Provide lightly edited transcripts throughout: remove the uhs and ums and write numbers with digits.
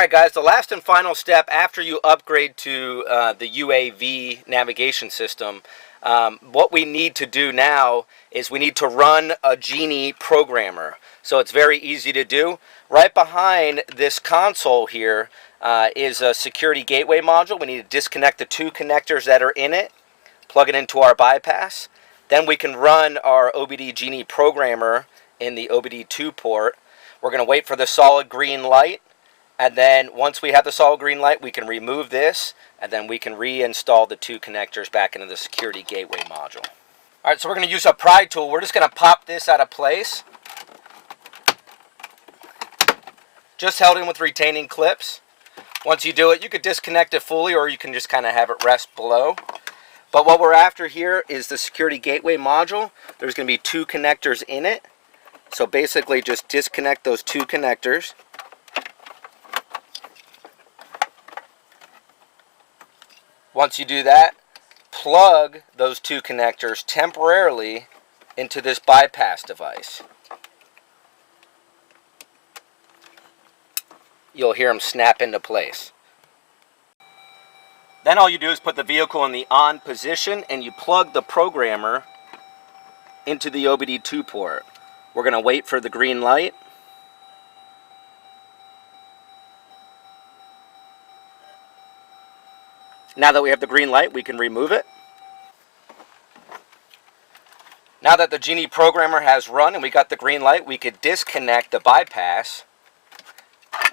Alright guys, the last and final step after you upgrade to the UAV navigation system, what we need to do now is we need to run a Genie programmer. So it's very easy to do. Right behind this console here is a security gateway module. We need to disconnect the two connectors that are in it, plug it into our bypass. Then we can run our OBD Genie programmer in the OBD2 port. We're going to wait for the solid green light. And then once we have the solid green light, we can remove this, and then we can reinstall the two connectors back into the security gateway module. All right, so we're going to use a pry tool. We're just going to pop this out of place. Just held in with retaining clips. Once you do it, you could disconnect it fully, or you can just kind of have it rest below. But what we're after here is the security gateway module. There's going to be two connectors in it. So basically just disconnect those two connectors. Once you do that, plug those two connectors temporarily into this bypass device. You'll hear them snap into place. Then all you do is put the vehicle in the on position and you plug the programmer into the OBD2 port. We're going to wait for the green light. Now that we have the green light, we can remove it. Now that the Genie programmer has run and we got the green light, we could disconnect the bypass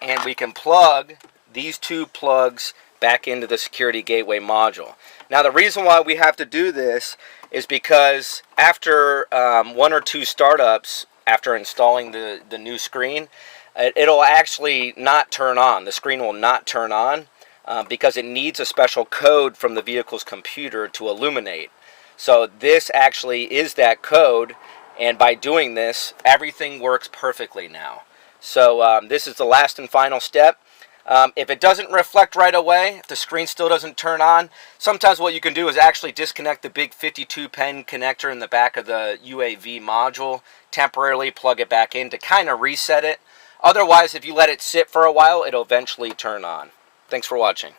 and we can plug these two plugs back into the security gateway module. Now the reason why we have to do this is because after one or two startups, after installing the new screen, it'll actually not turn on. The screen will not turn on. Because it needs a special code from the vehicle's computer to illuminate. So this actually is that code, and by doing this, everything works perfectly now. So this is the last and final step. If it doesn't reflect right away, if the screen still doesn't turn on, sometimes what you can do is actually disconnect the big 52-pin connector in the back of the UAV module, temporarily plug it back in to kind of reset it. Otherwise, if you let it sit for a while, it'll eventually turn on. Thanks for watching.